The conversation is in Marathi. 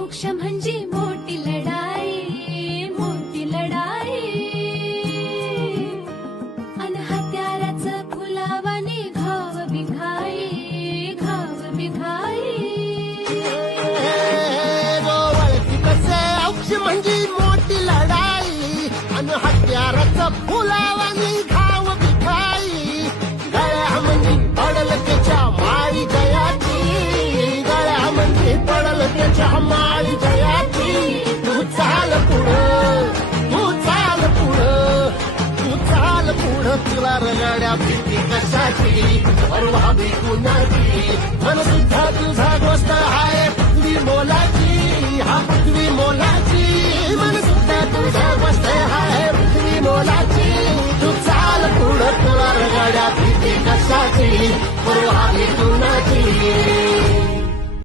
औक्ष म्हणजे मोठी लढाई, मोठी लढाई. अन हत्याराचं फुलावानी घाव बिघाई, घाव बिघाई. औक्ष म्हणजे मोठी लढाई आणि हत्याराचं फुलावानी घाव बिघाई. गळ्यामध्ये पडल त्याच्या माळी जयाची, गळ्यामध्ये पडल त्याच्या माळी जयाची. तू चाल पुढं, तू चाल पुढं, तू चाल पुढं. तुला रगड्या भीती कशाची, परवा भी कुणाची. मन सुद्धा तुझा गोष्ट